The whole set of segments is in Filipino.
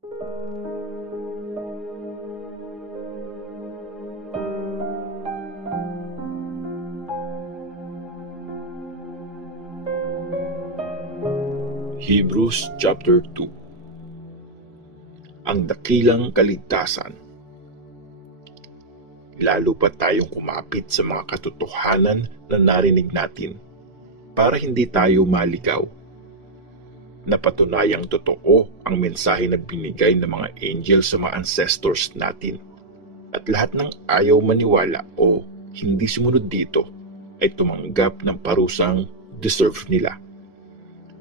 Hebrews chapter 2. Ang dakilang kaligtasan. Lalo pa tayong kumapit sa mga katotohanan na narinig natin para hindi tayo maligaw. Napatunayang totoo ang mensahe na binigay ng mga angel sa mga ancestors natin. At lahat ng ayaw maniwala o hindi sumunod dito ay tumanggap ng parusang deserve nila.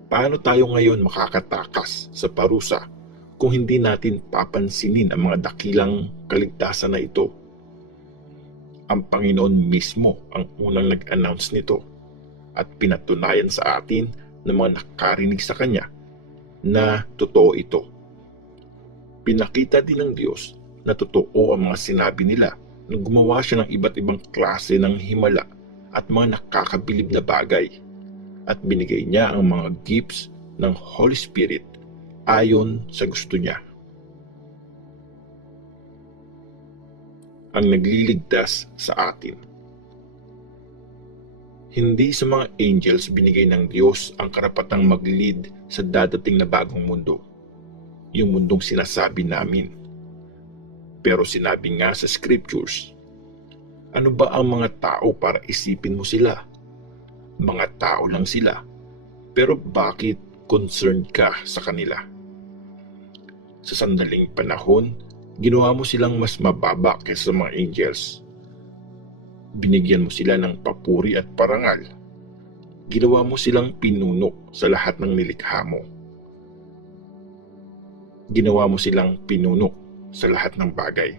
Paano tayo ngayon makakatakas sa parusa kung hindi natin papansinin ang mga dakilang kaligtasan na ito? Ang Panginoon mismo ang unang nag-announce nito at pinatunayan sa atin ng mga nakarinig sa Kanya na totoo ito. Pinakita din ng Diyos na totoo ang mga sinabi nila nung gumawa siya ng iba't ibang klase ng himala at mga nakakabilib na bagay. At binigay niya ang mga gifts ng Holy Spirit ayon sa gusto niya. Ang nagliligtas sa atin. Hindi sa mga angels binigay ng Diyos ang karapatang mag-lead sa dadating na bagong mundo, yung mundong sinasabi namin. Pero sinabi nga sa scriptures, ano ba ang mga tao para isipin mo sila? Mga tao lang sila, pero bakit concerned ka sa kanila? Sa sandaling panahon, ginawa mo silang mas mababa kaysa mga angels. Binigyan mo sila ng papuri at parangal. Ginawa mo silang pinuno sa lahat ng nilikha mo. Ginawa mo silang pinuno sa lahat ng bagay.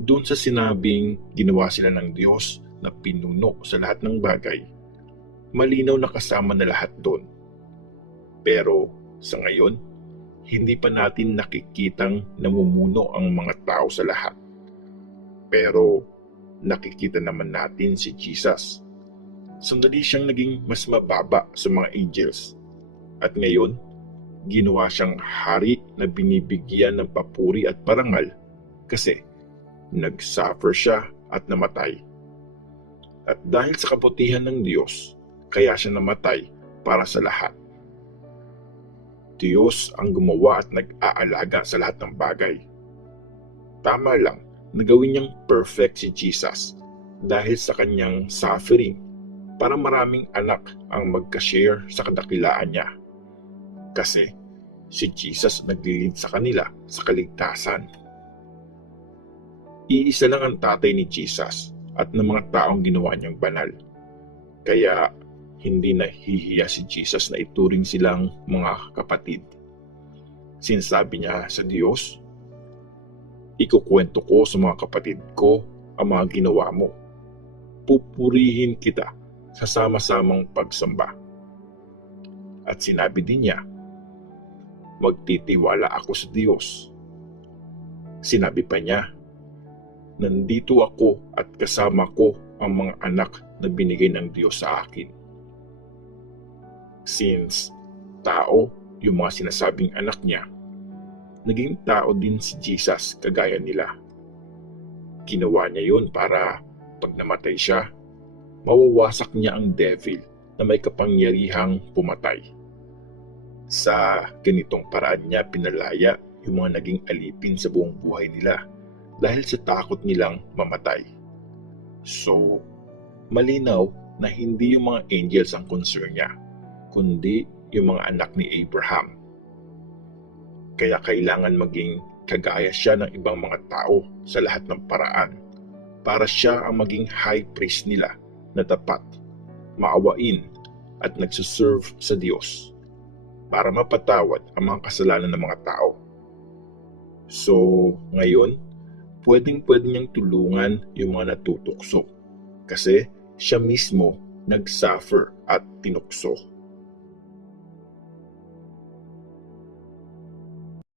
Doon sa sinabing ginawa sila ng Diyos na pinuno sa lahat ng bagay, malinaw na kasama na lahat doon. Pero sa ngayon, hindi pa natin nakikitang namumuno ang mga tao sa lahat. Pero nakikita naman natin si Jesus. Sandali siyang naging mas mababa sa mga angels. At ngayon, ginawa siyang hari na binibigyan ng papuri at parangal kasi nag-suffer siya at namatay. At dahil sa kabutihan ng Diyos, kaya siya namatay para sa lahat. Diyos ang gumawa at nag-aalaga sa lahat ng bagay. Tama lang na gawin niyang perfect si Jesus dahil sa kanyang suffering para maraming anak ang magka-share sa kadakilaan niya. Kasi si Jesus naglilid sa kanila sa kaligtasan. Iisa lang ang tatay ni Jesus at ng mga taong ginawa niyang banal. Kaya hindi nahihiya si Jesus na ituring silang mga kapatid. Sinasabi niya sa Diyos, ikukwento ko sa mga kapatid ko ang mga ginawa mo. Pupurihin kita sa sama-samang pagsamba. At sinabi din niya, magtitiwala ako sa Diyos. Sinabi pa niya, nandito ako at kasama ko ang mga anak na binigay ng Diyos sa akin. Since tao yung mga sinasabing anak niya, naging tao din si Jesus kagaya nila. Ginawa niya yun para pag namatay siya, mawawasak niya ang devil na may kapangyarihang pumatay. Sa ganitong paraan niya pinalaya yung mga naging alipin sa buong buhay nila dahil sa takot nilang mamatay. So, malinaw na hindi yung mga angels ang concern niya, kundi yung mga anak ni Abraham. Kaya kailangan maging kagaya siya ng ibang mga tao sa lahat ng paraan para siya ang maging high priest nila na tapat, maawain at nagsuserve sa Diyos para mapatawad ang mga kasalanan ng mga tao. So, ngayon, pwede niyang tulungan yung mga natutukso kasi siya mismo nag-suffer at tinukso.